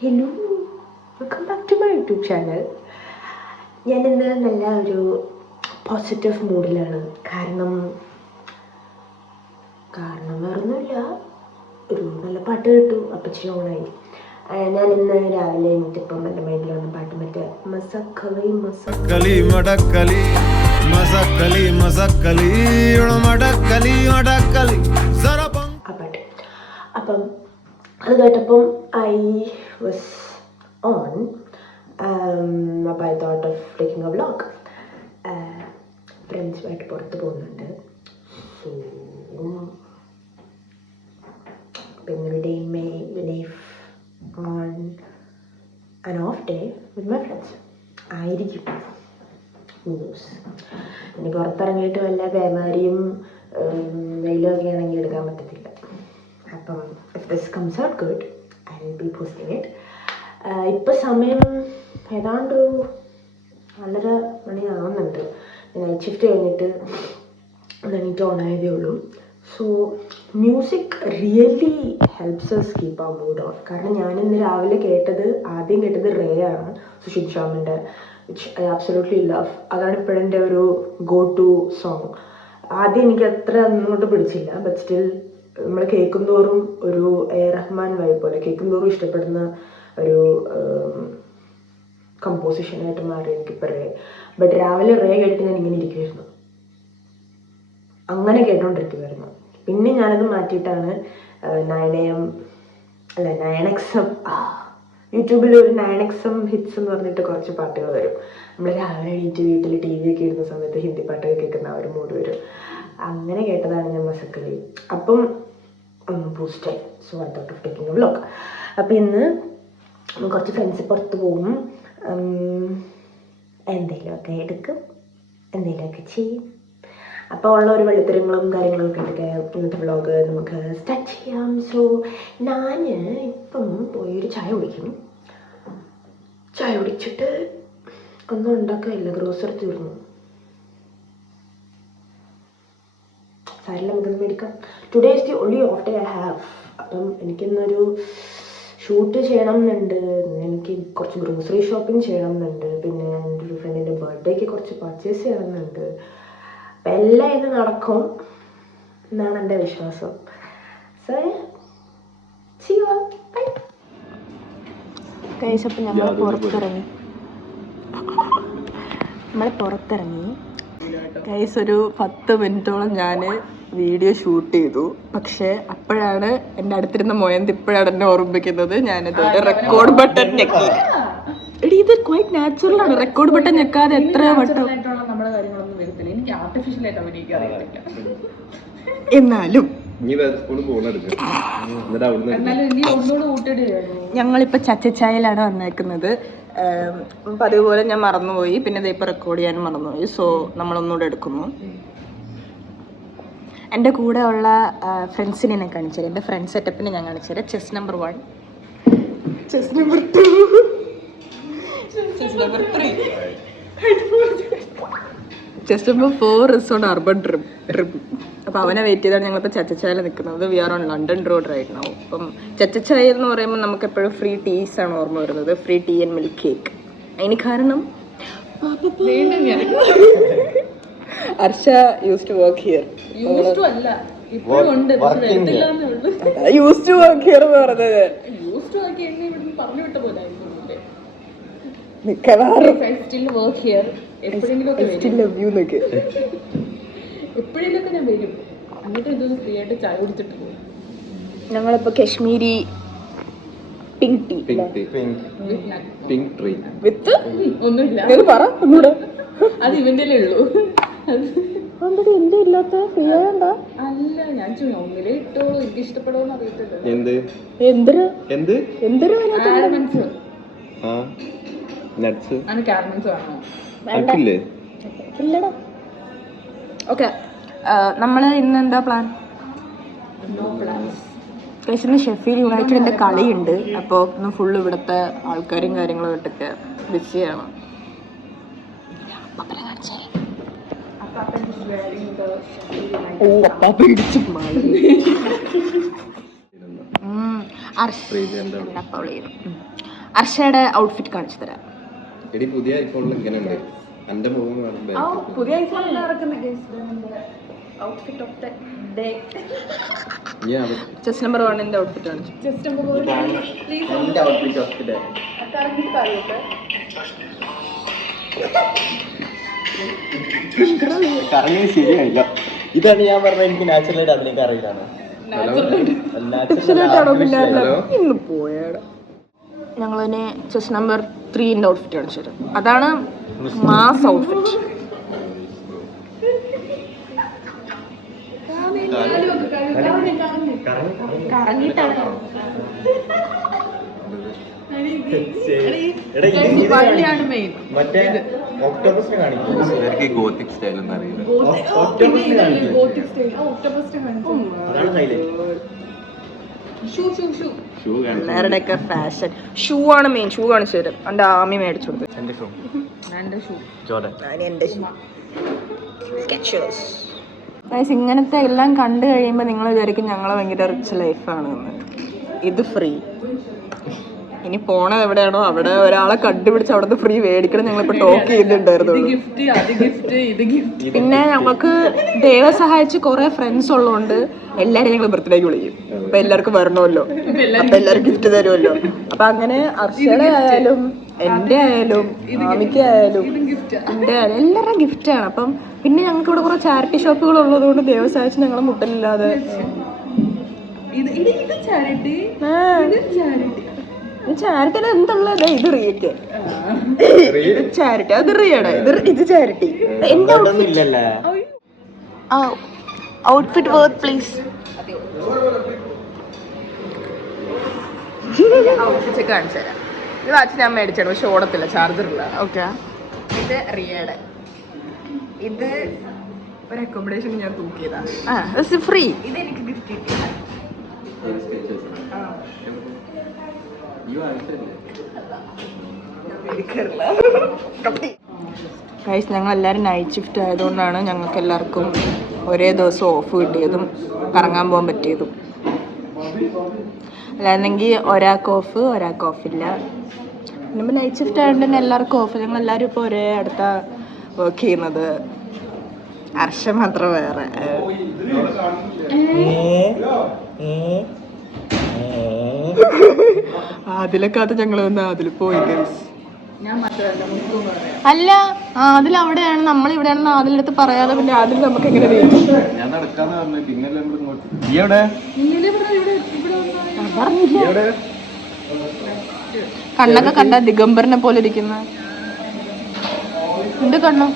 Hello, welcome back to my YouTube channel. ഞാനിന്ന് നല്ല ഒരു പോസിറ്റീവ് മൂഡിലാണ്. കാരണം വേറൊന്നുമില്ല, ഒരു നല്ല പാട്ട് കേട്ടു, അപ്പച്ചി ഓണായി. ഞാൻ ഇന്ന് രാവിലെ എണീറ്റപ്പം എൻ്റെ മൈൻഡിൽ വന്ന പാട്ട് മറ്റേ മസക്കളി മസക്കളി മടക്കളി മസക്കളി മസക്കളി മടക്കളി മടക്കളി ആ പാട്ട്. അപ്പം അത് കേട്ടപ്പം ഐ വാസ് ഓൺ. അപ്പം I thought of taking a vlog. ഫ്രണ്ട്സുമായിട്ട് പുറത്ത് പോകുന്നുണ്ട്. സോ പിന്നെ day may leave on an off day with my friends ആയിരിക്കും. ഇനി പുറത്തിറങ്ങിയിട്ട് വല്ല പേമാരിയും വെയിലൊക്കെ ആണെങ്കിൽ എടുക്കാൻ പറ്റത്തില്ല. അപ്പം if this comes out good I will be posting it. ഇപ്പം സമയം ഏതാണ്ട് 2:30 മണിയാവുന്നുണ്ട്. നൈറ്റ് ഷിഫ്റ്റ് കഴിഞ്ഞിട്ട് എണീറ്റ് ഓണായതേ ഉള്ളൂ. So music really helps us keep our mood on. കാരണം ഞാനിന്ന് രാവിലെ ആദ്യം കേട്ടത് റേ ആണ്, സുഷിൻ ശ്യാമിൻ്റെ, വിച്ച് ഐ ആബ്സല്യൂട്ട്ലി ലവ്. അതാണ് ഇപ്പോഴെൻ്റെ ഒരു ഗോ ടു സോങ്. ആദ്യം എനിക്ക് അത്ര അങ്ങോട്ട് പിടിച്ചില്ല, ബട്ട് സ്റ്റിൽ നമ്മൾ കേൾക്കുന്തോറും ഒരു എ റഹ്മാൻ വൈബ് പോലെ കേൾക്കുന്തോറും ഇഷ്ടപ്പെടുന്ന ഒരു കമ്പോസിഷനായിട്ട് മാറി എനിക്കിപ്പോൾ റേ. ബട്ട് രാവിലെ റേ കേട്ടിട്ട് ഞാൻ ഇങ്ങനെ ഇരിക്കുമായിരുന്നു, അങ്ങനെ കേട്ടോണ്ടിരിക്കുമായിരുന്നു. പിന്നെ ഞാനത് മാറ്റിയിട്ടാണ് 9XM യൂട്യൂബിൽ ഒരു 9XM ഹിറ്റ്സ് എന്ന് പറഞ്ഞിട്ട് കുറച്ച് പാട്ടുകൾ വരും. നമ്മൾ രാവിലെ എണീറ്റ് വീട്ടിൽ ടി വി ഒക്കെ ഇടുന്ന സമയത്ത് ഹിന്ദി പാട്ടൊക്കെ കേൾക്കുന്ന ആ ഒരു മൂഡ് വരും. അങ്ങനെ കേട്ടതാണ് ഞാൻ മസക്കളി. അപ്പം ബൂസ്റ്റായി. So I thought of taking a vlog. അപ്പം ഇന്ന് കുറച്ച് ഫ്രണ്ട്സ് പുറത്ത് പോകും, എന്തെങ്കിലുമൊക്കെ എടുക്കും, എന്തെങ്കിലുമൊക്കെ ചെയ്യും. അപ്പോൾ ഉള്ള ഒരു വെളിത്തരങ്ങളും കാര്യങ്ങളൊക്കെ ഉണ്ടൊക്കെ ഇന്നത്തെ വ്ലോഗ് നമുക്ക് സ്റ്റാർട്ട് ചെയ്യാം. സോ ഞാൻ ഇപ്പം പോയൊരു ചായ കുടിക്കും. ചായ കുടിച്ചിട്ട് ഒന്നും ഉണ്ടാക്കാനില്ല, ഗ്രോസറി തീർന്നു. സാരില്ല, നമുക്കൊന്ന് മേടിക്കാം. Today is the only off day I have. അപ്പം എനിക്കിന്നൊരു ഷൂട്ട് ചെയ്യണം എന്നുണ്ട്, എനിക്ക് കുറച്ച് ഗ്രോസറി ഷോപ്പിംഗ് ചെയ്യണം എന്നുണ്ട്, പിന്നെ എൻ്റെ ഒരു ഫ്രണ്ടിൻ്റെ ബർത്ത്ഡേക്ക് കുറച്ച് പർച്ചേസ് ചെയ്യണം എന്നുണ്ട്. അപ്പം എല്ലാം ഇത് നടക്കും എന്നാണ് എൻ്റെ വിശ്വാസം. സോ കഴിച്ചപ്പോൾ നമ്മൾ പുറത്തിറങ്ങി ഗൈസ്. ഒരു 10 മിനിറ്റോളം ഞാൻ വീഡിയോ ഷൂട്ട് ചെയ്തു. പക്ഷേ അപ്പോഴാണ് എൻ്റെ അടുത്തിരുന്ന മൊയന്ത് ഇപ്പോഴാണ് എന്നെ ഓർമ്മിപ്പിക്കുന്നത് ഞാനിതുവരെ റെക്കോർഡ് ബട്ടൺ ഞെക്കി. എടി, ഇത് ക്വൈറ്റ് നാച്ചുറൽ ആണ്. റെക്കോർഡ് ബട്ടൺ ഞെക്കാതെ എത്ര വട്ടം എന്നാലും ഞങ്ങളിപ്പോൾ ചച്ചച്ചായയിലാണ് വന്നേക്കുന്നത്. അപ്പം അതുപോലെ ഞാൻ മറന്നുപോയി, പിന്നെ ഇതിപ്പോൾ റെക്കോർഡ് ചെയ്യാനും മറന്നുപോയി. സോ നമ്മളൊന്നുകൂടെ എടുക്കുന്നു. എൻ്റെ കൂടെ ഉള്ള ഫ്രണ്ട്സിനെ ഞാൻ കാണിച്ചു തരാം. എൻ്റെ ഫ്രണ്ട് സെറ്റപ്പിനെ ഞാൻ കാണിച്ചു തരാം. Chess number 1, chess number 2, chess number 3, chess number 4 is on urban trip. അപ്പോൾ അവനെ വെയിറ്റ് ചെയ്താണ് ഞങ്ങളിപ്പോൾ ചച്ചച്ചായയിൽ നിൽക്കുന്നത്. We are on London road right now. അപ്പം ചച്ചച്ചായ എന്ന് പറയുമ്പോൾ നമുക്ക് എപ്പോഴും ഫ്രീ ടീസ് ആണ് ഓർമ്മ വരുന്നത്, free tea and milk cake. അതിന് കാരണം Arsha used to work here. Used to work here എന്ന് പറഞ്ഞത് മിക്കവാറും എപ്പോഴെങ്കിലൊക്കെ ഞാൻ വരും, എന്നിട്ട് ഇതൊന്ന് ഫ്രീ ആയിട്ട് ചായ കുടിച്ചിട്ട് പോകും. ഞങ്ങളിപ്പോൾ കശ്മീരി പിങ്ക് ടീ വിത്ത് ഒന്നുമില്ല പറ ഒന്നുകൂടെ. അത് ഇവന്റെ ഉള്ളൂ. എന്റെ ഇല്ലാത്ത ഫ്രീ ആയണ്ട അല്ല, ഞാൻ ഒന്നിലേ ഇട്ടോളൂ, എനിക്ക് ഇഷ്ടപ്പെടുമെന്ന് അറിയത്തില്ല. ഇല്ലടാ. ഓക്കെ, നമ്മൾ ഇന്ന് എന്താ പ്ലാൻ? ഇന്ന് ഷെഫീൽഡ് യുണൈറ്റഡിൻ്റെ കളിയുണ്ട്. അപ്പോൾ ഇന്ന് ഫുള്ള് ഇവിടുത്തെ ആൾക്കാരും കാര്യങ്ങളും ഇട്ടൊക്കെ ബിസിയാണ്. അർഷയുടെ ഔട്ട്ഫിറ്റ് കാണിച്ചു തരാം. പുതിയ ഐഫോണിൽ ഇങ്ങനെ ഉണ്ട്. എന്റെ മുഖം പുതിയ ഐഫോണിൽ ഔട്ട്ഫിറ്റ് ഓഫ് ദ ഡേ. ചെസ് നമ്പർ 1 ഔട്ട്ഫിറ്റ് ആണ്. ചെസ് നമ്പർ 1 പ്ലീസ്. എന്റെ ഔട്ട്ഫിറ്റ് ഓഫ് ദ ഡേ. കറങ്ങി പറയട്ടെ. കറങ്ങി ശരിയായില്ല. ഇതാണ് ഞാൻ പറഞ്ഞ എനിക്ക് നാച്ചുറലായിട്ട് അതിലേക്ക് അറിയില്ലാണ്. ഇന്ന് പോയാടെ ഞങ്ങളിന് ചെസ് നമ്പർ 3 ഔട്ട്ഫിറ്റ് കാണിച്ചു തരാം. അതാണ് മാസ് ഔട്ട്ഫിറ്റ്. മറ്റേ ഒക്ടോപസിനെ കാണിക്കും. ഗോത്തിക് സ്റ്റൈൽ ഒന്നും അറിയില്ല. എല്ലാവരുടെയൊക്കെ ഫാഷൻ. ഷൂ ആണ് മെയിൻ. ഷൂ കാണിച്ചു തരും. എൻ്റെ ആമി മേടിച്ചു കൊടുത്തു. എന്റെ ഷൂ ഇങ്ങനത്തെ എല്ലാം കണ്ടു കഴിയുമ്പോൾ നിങ്ങൾ വിചാരിക്കും ഞങ്ങളെ ഭയങ്കര റിച്ച് ലൈഫാണ് എന്ന്. ഇത് ഫ്രീ. ഇനി പോണത് എവിടെയാണോ അവിടെ ഒരാളെ കണ്ടുപിടിച്ച് അവിടുന്ന് ഫ്രീ മേടിക്കണം. ഞങ്ങളിപ്പോ ടോക്ക് ചെയ്തിട്ടുണ്ടായിരുന്നു. പിന്നെ ഞങ്ങൾക്ക് ദൈവം സഹായിച്ച് കുറെ ഫ്രണ്ട്സ് ഉള്ളതുകൊണ്ട് എല്ലാരും ഞങ്ങൾ ബർത്ത്ഡേക്ക് വിളിക്കും. അപ്പൊ എല്ലാവർക്കും വരണമല്ലോ. അപ്പൊ എല്ലാരും ഗിഫ്റ്റ് തരുമല്ലോ. അപ്പൊ അങ്ങനെ അർഷയുടെ ആയാലും എന്റെ ആയാലും മാമിക്ക് ആയാലും എന്റെ ആയാലും എല്ലാവരുടെയും ഗിഫ്റ്റാണ്. അപ്പം പിന്നെ ഞങ്ങൾക്ക് ഇവിടെ കുറെ ചാരിറ്റി ഷോപ്പുകൾ ഉള്ളത് കൊണ്ട് ദൈവം സഹായിച്ച് ഞങ്ങൾ മുട്ടലില്ലാതെ ചാരിറ്റി എന്തുള്ളത്. ഇത് റിയക്ക് ചാരിറ്റി. അത് റിയയുടെ. ഇത് ചാരിറ്റി. എന്റെ ഔട്ട്ഫിറ്റ് വർത്ത് പ്ലീസ്. ഔട്ട്ഫിറ്റ് കാണിച്ചു തരാം. ഇത് വാച്ച് ഞാൻ മേടിച്ചാണ്. പക്ഷെ ഓടത്തില്ല, ചാർജറില്ല. ഓക്കെ. ഇത് റിയയുടെ. ഇത് ഒരു അക്കോമഡേഷൻ ഞാൻ തൂക്കിയതാണ്. ഫ്രീ. ഇത് എനിക്ക് ഗിഫ്റ്റ് കിട്ടിയതാണ്. ഗൈസ് ഞങ്ങൾ എല്ലാവരും നൈറ്റ് ഷിഫ്റ്റ് ആയതുകൊണ്ടാണ് ഞങ്ങൾക്ക് എല്ലാവർക്കും ഒരേ ദിവസം ഓഫ് കിട്ടിയതും കറങ്ങാൻ പോകാൻ പറ്റിയതും. അല്ലാന്നെങ്കിൽ ഒരാൾക്ക് ഓഫ് ഒരാൾക്ക് ഓഫില്ല. നമ്മൾ നൈറ്റ് ഷിഫ്റ്റ് ആയതുകൊണ്ട് തന്നെ എല്ലാവർക്കും ഓഫ്. ഞങ്ങൾ എല്ലാവരും ഇപ്പോൾ ഒരേ അടുത്ത വർക്ക് ചെയ്യുന്നത്. അർഷ മാത്രം വേറെ. അതിലൊക്കെ അത് ഞങ്ങൾ വന്ന് അതിൽ പോയി. അല്ല അതിൽ അവിടെയാണ്, നമ്മളിവിടെയാണെന്ന് അതിലെടുത്ത് പറയാതെ പിന്നെ അതിൽ നമുക്ക് എങ്ങനെ പറഞ്ഞില്ല. കണ്ണൊക്കെ കണ്ട ദിഗംബരനെ പോലെ ഇരിക്കുന്ന എന്റെ കണ്ണോ.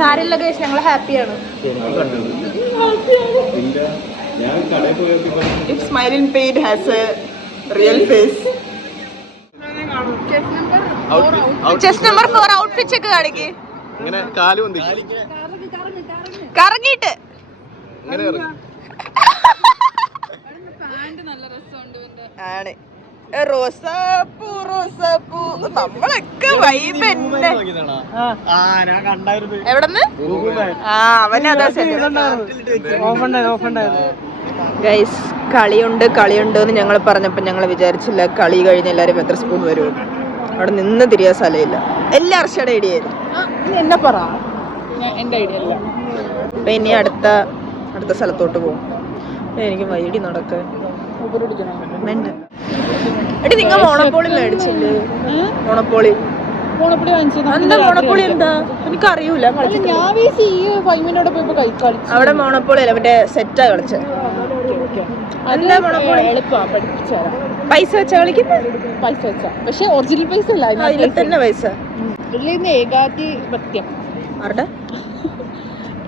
സാരില്ല ഗൈസ്, ഞങ്ങൾ ഹാപ്പിയാണ്. If smiling paid has a real face. Chest number 4 outfit check കാണിക്ക്. ഇങ്ങനെ കാല് വന്നി കറങ്ങിട്ട് ഇങ്ങനെ കറങ്ങി. പാന്റ് നല്ല രസമുണ്ട് ഇവന്റെ. ആണ് റോസാപ്പൂ റോസാപ്പൂ. നമ്മളൊക്കെ വൈബ് തന്നെ. എവിടെന്ന് അവനതാ ഗൈസ്. കളിയുണ്ട് കളിയുണ്ട് എന്ന് ഞങ്ങൾ പറഞ്ഞപ്പോൾ ഞങ്ങൾ വിചാരിച്ചില്ല കളി കഴിഞ്ഞ് എല്ലാവരും എത്ര സ്പൂൺ വരും. അവിടെ നിന്ന് തിരിയാൻ സ്ഥലമില്ല. എല്ലാ അർഷയുടെ ഐഡിയ ആയിരുന്നു. എന്നെ പറ, എൻ്റെ ഐഡിയ അല്ല. അപ്പൊ ഇനി അടുത്ത സ്ഥലത്തോട്ട് പോകും. എനിക്ക് വൈഡി നടക്കാൻ വേണ്ട. എടി നിങ്ങൾ മോണോപോളി മേടിച്ചില്ലേ? മോണോപോളി എന്താ? മോണോപോളി എന്താ എനിക്കറിയൂല. അവിടെ മോണോപോളി അല്ല, മറ്റേ സെറ്റാ കളിച്ചത്. എന്താ മോണോപോളി? പൈസ വെച്ചാ കളിക്കുന്നത്. പൈസ വെച്ചാ, പക്ഷെ ഒറിജിനൽ പൈസ അല്ല, അതിൽ തന്നെ പൈസ. ഏകാധിപത്യം ആരുടെ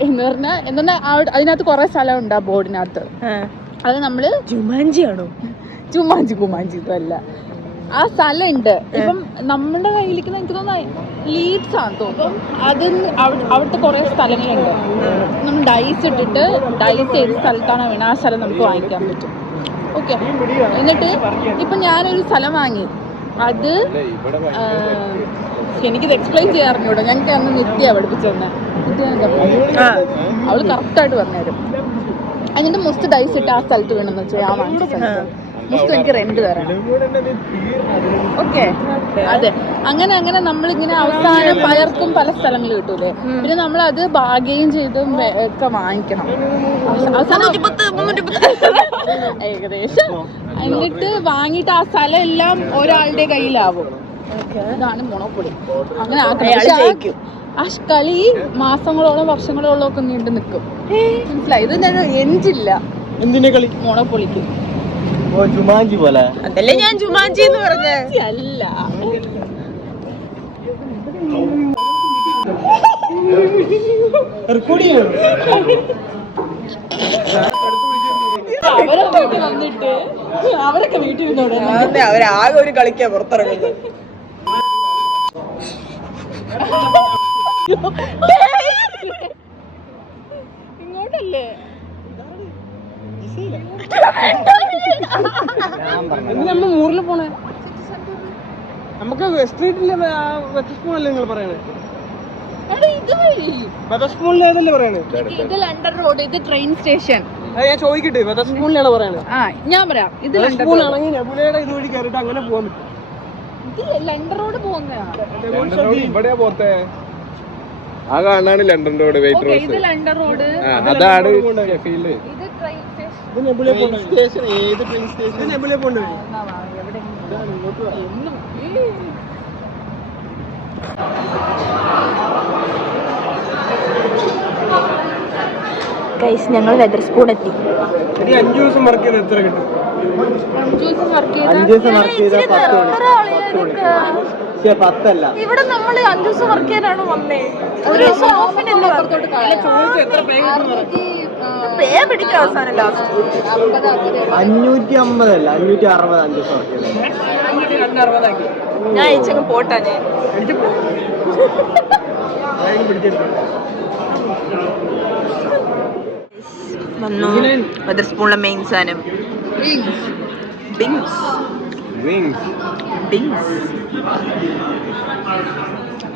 എന്ന് പറഞ്ഞാൽ എന്താ അതിനകത്ത് കുറെ സ്ഥലം ഉണ്ട് ആ ബോർഡിനകത്ത്. അത് നമ്മള് ജുമാഞ്ചിയാണോ? കുമാഞ്ചി ഇതല്ല, ആ സ്ഥലം ഉണ്ട്. ഇപ്പം നമ്മുടെ കയ്യിലിരിക്കുന്ന എനിക്ക് തോന്നുന്നു ലീഡ്സ് ആണ് തോന്നുന്നു. അത് അവിടുത്തെ കുറെ സ്ഥലങ്ങളുണ്ട്. നമ്മൾ ഡൈസ് ഇട്ടിട്ട് ഡൈസ് ഏത് സ്ഥലത്താണോ വേണം ആ സ്ഥലം നമുക്ക് വാങ്ങിക്കാൻ പറ്റും. ഓക്കെ. എന്നിട്ട് ഇപ്പം ഞാനൊരു സ്ഥലം വാങ്ങി. അത് എനിക്കിത് എക്സ്പ്ലെയിൻ ചെയ്യാറിഞ്ഞൂടെ. ഞങ്ങൾക്ക് അന്ന് നിത്യ പഠിപ്പിച്ചു തന്നെ. അവള് കറക്റ്റായിട്ട് പറഞ്ഞുതരും. അതിന്റെ മൊസ്റ്റ് ഡൈസ് ഇട്ട് ആ സ്ഥലത്ത് വേണമെന്ന് വെച്ചാൽ ആ വാങ്ങിച്ച സ്ഥലത്ത് മുസ്തു എനിക്ക് റെന്റ് തരണം. ഓക്കെ, അതെ. അങ്ങനെ അങ്ങനെ നമ്മളിങ്ങനെ അവസാനം പലർക്കും പല സ്ഥലങ്ങൾ കിട്ടൂലേ, പിന്നെ നമ്മളത് ബാർഗെയിൻ ചെയ്തും ഒക്കെ വാങ്ങിക്കണം. അവസാനം ഏകദേശം എന്നിട്ട് വാങ്ങിയിട്ട് ആ സ്ഥലം എല്ലാം ഒരാളുടെ കയ്യിലാവും. ഇതാണ് മോണോപ്പൊളി. അങ്ങനെ ആ കളി മാസങ്ങളോളം വർഷങ്ങളോളം ഒക്കെ നീണ്ടു നിൽക്കും. മനസ്സിലായി? ഇത് ഞാൻ എൻജില്ല. എന്തിന്റെ കളി? മോണോപ്പൊളിക്ക്. ജുമാഞ്ചി പോലെ. അതല്ലേ ഞാൻ ജുമാഞ്ചി എന്ന് പറഞ്ഞേ. അല്ല, അവരൊക്കെ വീട്ടിൽ വന്നിട്ട് അവരൊക്കെ വീട്ടിൽ നിന്നോടെ അവരാകെ ഒരു കളിക്കാ പുറത്തിറങ്ങുന്നത്. ഇങ്ങോട്ടല്ലേ? നമ്മൾ ഊരിൽ പോണേ, നമുക്ക് സ്ട്രീറ്റിലെ സ്പൂണല്ലേ നിങ്ങൾ പറയണേ? സ്പൂണിൽ ഏതല്ലേ പറയണേ? ഇത് ലണ്ടൻ റോഡ്, ഇത് ട്രെയിൻ സ്റ്റേഷൻ. ഞാൻ ചോദിക്കട്ടെ, സ്പൂണിലാണ് പറയണേ? ആ, ഞാൻ പറയാം. ഇത് സ്പൂണാണെങ്കിൽ നെബുലയുടെ ഇതുവഴി കയറിയിട്ട് അങ്ങനെ പോകാൻ പറ്റും. ഇത് ലണ്ടൻ റോഡ് പോകുന്നതാണ്. ഇവിടെയാ പോത്തെ. ആ കാണാണ് ലണ്ടൻ റോഡ്. ഇത് ലണ്ടൻ റോഡ്, അതാണ് ഇത് ട്രെയിൻ സ്റ്റേഷൻ. ഇത് നെബുലയെ പോകണ്ട. ഏത് ട്രെയിൻ സ്റ്റേഷൻ? ഇത് നെബുലയെ പോകണ്ട. ഗൈസ്, ഞങ്ങൾ വെതർ സ്പൂൺ എത്തി. 5 ദിവസം വർക്ക് ചെയ്ത് എത്ര കിട്ടും? 5 ദിവസം വർക്ക് ചെയ്ത 10 അല്ല. ഇവിടെ നമ്മൾ 5 ദിവസം വർക്ക് ചെയ്യാനാണ് വന്നേ. ഒരു ദിവസം ഓഫിനല്ലേ? പേ പിടിക്കും അവസാനം ലാസ്റ്റ്. 550 അല്ല, 560. 5 ദിവസം വർക്ക് ചെയ്തത്. ഞാൻ അയച്ചങ്ങ് പോട്ടാ. ഞാൻ വന്നു. വെതർ സ്പൂണിലെ മെയിൻ സാധനം ബിങ്സ്.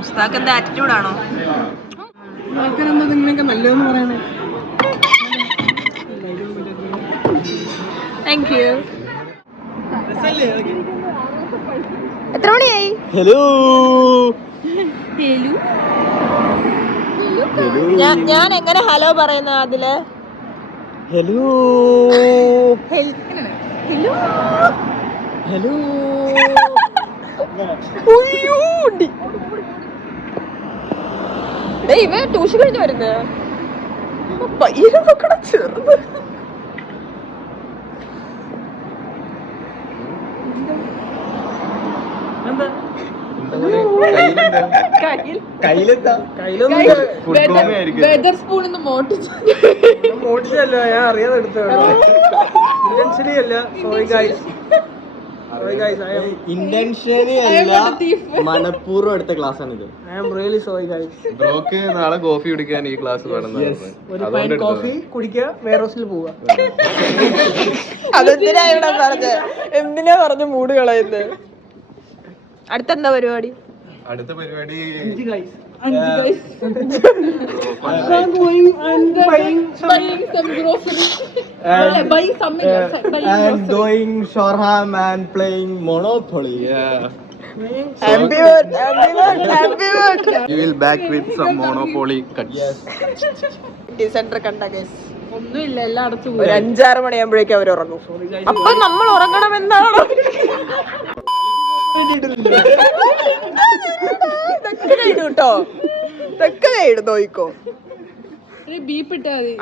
ഉസ്താക്ക് എന്താ ആറ്റിറ്റ്യൂഡാണോ? ആൾക്കാരെന്താ ഇങ്ങനെയൊക്കെ നല്ലതെന്ന് പറയണേ? Thank you. എത്ര മണിയായി? ഹലോ. ഞാൻ എങ്ങനെ ഹലോ പറയുന്ന അതില്? Hello hello. ഇവ ട്യൂഷൻ കഴിഞ്ഞ് വരുന്നേ ചെറുത്. മോട്ടിച്ചല്ല, ഞാൻ അറിയാതെ എടുത്തതാണ്. ഇന്റൻഷനി അല്ല. Sorry guys. ഇന്റൻഷനി അല്ല, മനഃപൂർവ്വം എടുത്ത ക്ലാസ് ആണ് ഇത്. I am really sorry guys. Broke നാളെ കോഫി കുടിക്കാൻ ഈ ക്ലാസ് വേണം. ഒരു പൈൻ കോഫി കുടിക്കുക, വെയർഹൗസിൽ പോവുക. അതെന്തിനാ ഇവിടെ പറഞ്ഞത്? എന്തിനാ പറഞ്ഞ് മൂട് കളയുന്നത്? അടുത്തെന്താ പരിപാടി? അടുത്ത പരിപാടി going Shoreham and playing Monopoly. Happy word. You will back with some Monopoly cuts. Centre കണ്ട കേസ് ഒന്നുമില്ല, എല്ലാം അടച്ചു. ഒരു 5-6 മണിയാകുമ്പോഴേക്കും അവർ ഉറങ്ങും. അപ്പൊ നമ്മൾ ഉറങ്ങണമെന്നാണോ? കേട്ടോ, ഇതൊക്കെ നോയിക്കോ.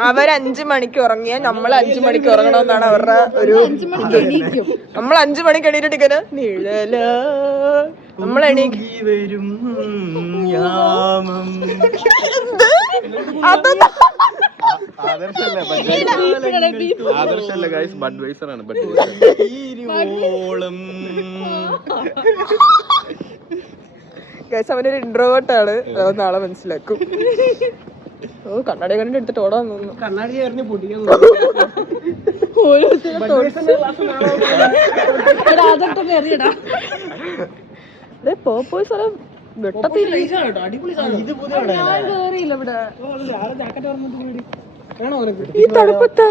അവർ 5 മണിക്ക് ഉറങ്ങിയാൽ നമ്മൾ 5 മണിക്ക് ഉറങ്ങണമെന്നാണ് അവരുടെ ഒരു. നമ്മൾ 5 മണിക്ക് എണീറ്റിരിക്കുന്നത് നിഴല. നമ്മൾ വരും യാമം. ആദർശല്ല ഗൈസ്, ബഡ്വൈസർ ആണ്. ഗൈസ്, അവനൊരു ഇൻട്രോവേർട്ടാണ്. നാളെ മനസ്സിലാക്കും. ഓ, കണ്ണാടി കണ്ടിട്ട് എടുത്തിട്ട് ഓടാൻ തോന്നുന്നു. കണ്ണാടി എറിഞ്ഞ് പൊട്ടിക്കാൻ വേണോ നിനക്ക്? ഈ തണുപ്പത്താ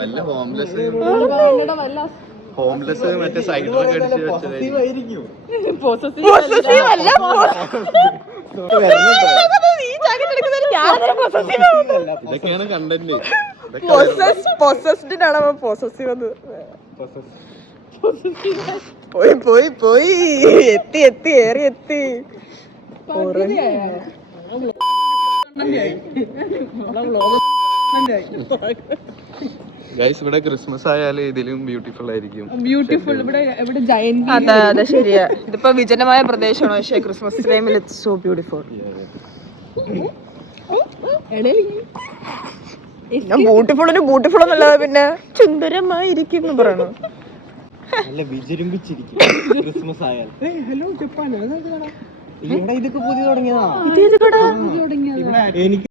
വല്ല ഹോംലെസ് വാങ്ങിയുടെ വല്ല ഹോംലെസ് മറ്റേ സൈഡിലൊക്കെ അടിച്ച് വെച്ചതായിരിക്കും. Possessive അല്ല, ഈ jacket എടുക്കുന്നതിന് യാതൊരു possessive ആവുന്നില്ല. ഇതൊക്കെയാണ് കണ്ടന്റ്. Possessed ആണ് അവൻ possessive എന്ന്. പോയി പോയി പോയി എത്തി എത്തി ഏറി എത്തി. ഗൈസ് ഇവിടെ ക്രിസ്മസ് ആയാലും ഇതിലും ബ്യൂട്ടിഫുൾ ആയിരിക്കും. ബ്യൂട്ടിഫുൾ ഇവിടെ ഇവിടെ ജയന്റ് അതെ അതെ ശരിയാ. ഇതിപ്പോ വിജനമായ പ്രദേശമാണ്, പക്ഷേ ക്രിസ്മസ് ടൈമിൽ ഇറ്റ്സ് സോ ബ്യൂട്ടിഫുൾ. ഞാൻ ബ്യൂട്ടിഫുൾ എന്നല്ലാതെ പിന്നെ സുന്ദരമായിരിക്കും എന്ന് പറയണു. നല്ല വിജൃംഭിച്ചിരിക്കും ക്രിസ്മസ് ആയാൽ. ഹലോ ജപ്പാൻ ഇവിടെ ഇതൊക്കെ പുതിയ തുടങ്ങിയതാ. ഇതേത് കട? എനിക്ക്